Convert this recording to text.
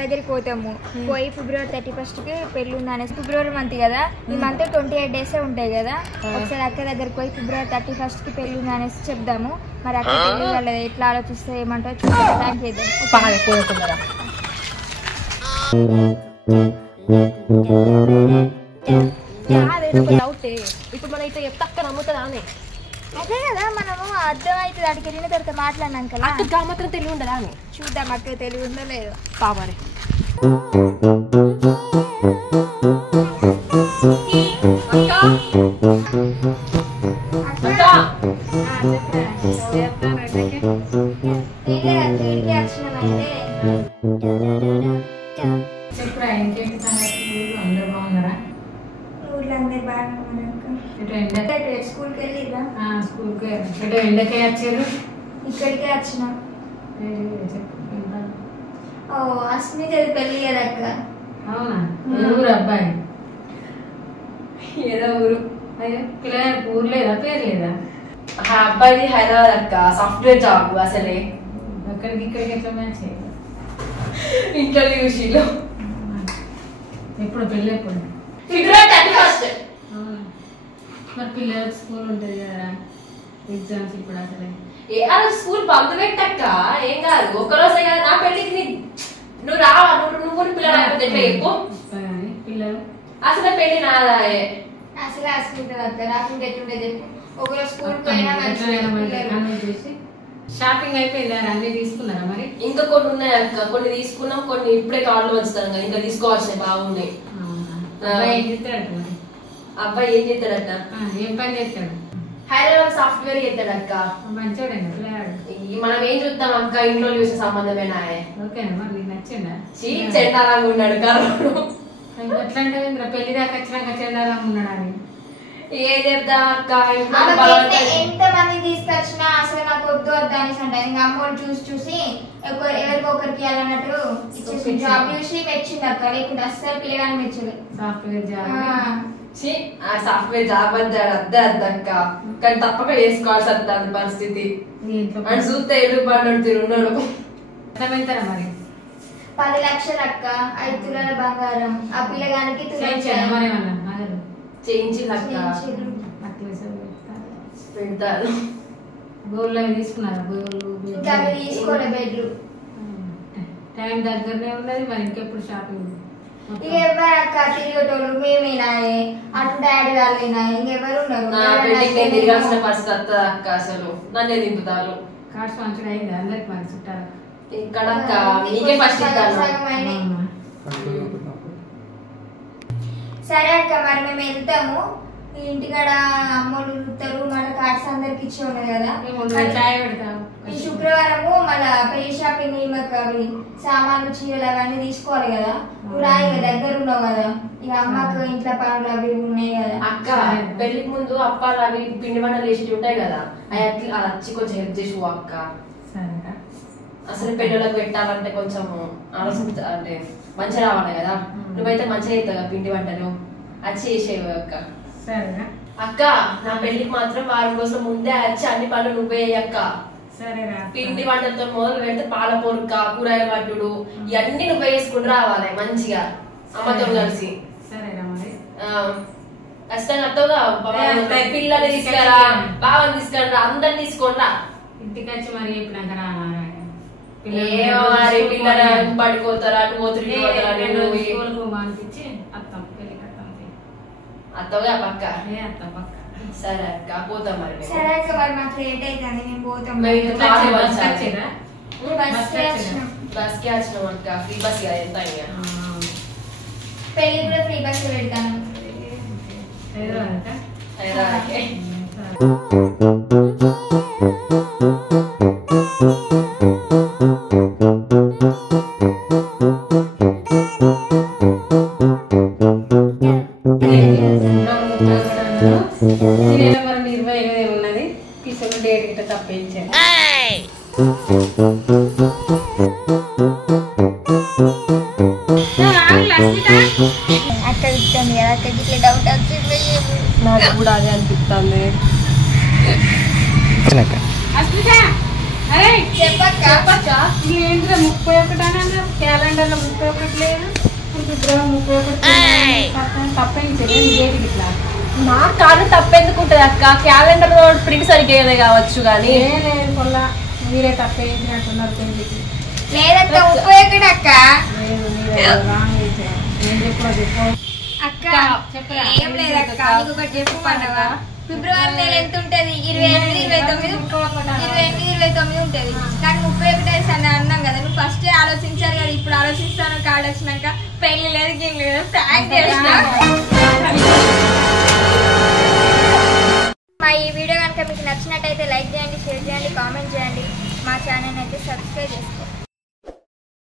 దగ్గరికి పోతాము. పోయి February 31st పెళ్ళి ఉందని ఫిబ్రవరి మంత్ కదా, ఈ మంత్ 28 days ఉంటాయి కదా. ఒకసారి అక్క దగ్గరికి పోయి February 31st పెళ్ళి ఉంది అనేసి చెప్దాము. మరి అక్క తెలియదు ఎట్లా ఆలోచిస్తే ఏమంటారు చూద్దాం చేద్దాం. ఇప్పుడు మన ఇట్లా చెప్తే అక్క నమ్ముతుందా అని అదే కదా మనము అర్థమవుతుంది. అడిగి వెళ్ళిన తర్వాత మాట్లాడినాక అక్క మాత్రం తెలివి ఉండదా అని చూద్దాం అక్క తెలివి ఉందో లేదో. పాపరే చెప్పురా ఇంకేంటి సంగతి? అందరూ బాగున్నారా? ఊర్లో అందరు బాగున్నారు. స్కూల్కి వెళ్ళిరా? స్కూల్కి ఎటు ఎండకే వచ్చారు? ఇక్కడికే వచ్చిన. ఓ అస్మిత పెళ్ళి కదా అక్క. అవునా? ఊరు అబ్బాయి ఏదో ఊరు. అయ్యో పిల్లగారికి ఊరు లేదా, పేరు లేదా? అబ్బాయిది హైదరాబాద్ అక్క, సాఫ్ట్వేర్ జాబ్. అసలే అక్కడికి ఇక్కడికి ఎట్లా మ్యాచ్? ఇంట్లో చూసిలో. ఎప్పుడు పెళ్ళి ఎప్పుడు? February 31st. మరి పిల్లలకి స్కూల్ ఉంటుంది కదా, ఎగ్జామ్స్ ఇప్పుడు అసలే. స్కూల్ పంపబెట్టక్క ఏం కాదు, ఒక్కరోజే కదా. నా పెళ్ళికి నువ్వు రావా? నువ్వు పిల్లలు అయిపోతే ఎట్లా చెప్పు? పిల్లలు అసలు పెళ్లి నాదా? అసలు అస్మిత అక్క రాకుండా ఎట్లుంటే చెప్పు. ఒకరోజు స్కూల్ చేసి షాపింగ్ అయిపోయిందా? అన్ని తీసుకున్నారా మరి? ఇంకా కొన్ని ఉన్నాయి అక్క, కొన్ని తీసుకున్నాం, కొన్ని ఇప్పుడే కార్డులు వచ్చుతాను కదా, ఇంకా తీసుకోవాల్సినవి బాగున్నాయి. ఏం చేస్తాడు మరి? అబ్బాయి ఏం చేస్తాడట? ఏం పని చేస్తాడు? హైదరాబాద్ సాఫ్ట్వేర్ చేస్తాడు అక్క. మంచోడే పిల్లాడు. మనం ఏం చూద్దాం అక్క, ఇంట్లో చూసే సంబంధమేనా? ఓకేనా మరి? నీకు నచ్చిందా? చెండాలంగా ఉన్నాడు కర్రోడు. ఎట్లా అంటే పెళ్లి దాకా వచ్చినాక చెండాలంగా ఉన్నాడు అని ఏం చేద్దాం అక్క? ఎంత మంది తీసుకొచ్చినా అసలు నాకు వద్దు వద్దు అనేసి అంటారు. ఇంకా అమ్మోళ్ళు చూసి చూసి ఎవరికొకరికి అన్నట్టు జాబ్ చూసి మెచ్చింది అక్క, లేకుంటే అస్సలు పిల్లగాని మెచ్చదు. సాఫ్ట్వేర్ జాబ్ సాఫ్ట్వేర్ జాబ్ అద్దే అద్దక్క, కానీ తప్పక వేసుకోవాల్సి వస్తుంది పరిస్థితి. అని చూస్తే ఎదురు పడ్డాడు తిరుగున్నాడు. ఎంతరా మరి? 10 లక్షలు అక్క, 5 తులాల బంగారం. ఆ పిల్లగానికి పెడతారు. గోల్డ్ అవి తీసుకున్నారా? ఇంకా అవి తీసుకోలే. బెడ్లు టైం దగ్గరనే ఉన్నది మరి, ఇంకెప్పుడు షాపింగ్? ఇక ఎవరు అక్క తిరిగేటోళ్ళు మేమేనాయే, అటు డాడీ వాళ్ళేనా, ఇంకెవరు ఉన్నారు? తిరగాల్సిన పరిస్థితి వస్తుంది అక్క, అసలు నన్నే దింపుతారు. కార్డ్స్ మంచిగా అయింది అందరికి మరి చుట్టాలు? ఇక్కడ నీకే ఫస్ట్ సరే అక్క మరి మేము వెళ్తాము. ఇంటికాడ అమ్మోళ్ళు చూస్తారు, మన కార్డ్స్ అందరికి ఇచ్చి ఉన్నాయి కదా. చాయ్ పెడతాం. ఈ శుక్రవారము మన పెళ్లి షాపింగ్ అవి సామాన్లు చీరలు అవన్నీ తీసుకోవాలి కదా. నువ్వు రాయి దగ్గర ఉన్నావు కదా, ఇక అమ్మకు ఇంట్లో పనులు అవి ఉన్నాయి కదా. అక్క పెళ్లికి ముందు అప్పాలు అవి పిండి వంటలు వేసి ఉంటాయి కదా, అవి అట్లా అది వచ్చి కొంచెం హెల్ప్ చేసి అక్క. అసలు పెళ్ళిళ్ళకి పెట్టాలంటే కొంచెం ఆలోచించ అంటే మంచిగా రావాలి కదా. నువ్వైతే మంచిగా అవుతావు కదా పిండి వంటలు, వచ్చి చేసేవి అక్క. సరేనా అక్క? నా పెళ్లికి మాత్రం వారం కోసం ముందే వచ్చి అన్ని పనులు నువ్వే అక్క. పిండి వంటలతో మొదలు పెడితే పాల పొరుక, కూరగాయల పట్టుడు ఇవన్నీ నువ్వు వేసుకుని రావాలి మంచిగా అమ్మతో కలిసి. ఖచ్చితంగా అత్తవుగా. పిల్లల్ని తీసుకురా, బావని తీసుకురా, అందరిని తీసుకోండి రా. ఇంటికి వచ్చి మరి చెప్పినాక పిల్లలు పడిపోతారా, అటు పోతురు అనిపించి అత్తం పెళ్లి అత్తవుగా పక్క. అత్తం పక్క. సరే అక్క పోతాం మరి. సరే అక్క మరి మాకు లేట్ అవుతుంది, మేము పోతాం. బస్ కి వచ్చినాం అక్క, ఫ్రీ బస్ ఎంత పెళ్లి కూడా ఫ్రీ బస్ పెడతాను. మనం 28 ఉన్నది పిసలు డేట్ గిట్ట తప్పించాను. అక్క ఇస్తుంది కదా, అక్కకి ఇట్లా డౌట్ వచ్చింది. నాకు కూడా అదే అనిపిస్తుంది. అరే చెప్పక్క ఏంటిరా 31 అన్నా క్యాలెండర్ లో 31 లేదు ఫిబ్రవరి 31 తప్పేంటి డేట్ ఇట్లా నా కాదు తప్పెందుకుంటది అక్క క్యాలెండర్ లో ప్రింట్ సరిగ్గా కావచ్చు కానీ లేదు కొల్లా మీరే తప్పేంటినట్టున్నారు పెళ్లికి లేదక్క 31 అక్క లేదు మీరే రాంగ్ చేశారు నేను చెప్పు చెప్పు అక్క చెప్పరా ఏం లేదక్క నీకు ఒకటి చెప్పమన్నావా ఫిబ్రవరి నెల ఎంత ఉంటది 28 29 ఉంటది కానీ 31 అని అన్నాం కదా నువ్వు ఫస్ట్ ఆలోచించారు కదా ఇప్పుడు ఆలోచిస్తాను కార్డు వచ్చినాక పెళ్లి లేదు గిం లేదు ప్రాంక్ చేసినా మా ఈ వీడియో కనుక మీకు నచ్చినట్టయితే లైక్ చేయండి షేర్ చేయండి కామెంట్ చేయండి మా ఛానల్ అయితే సబ్స్క్రైబ్ చేసుకోండి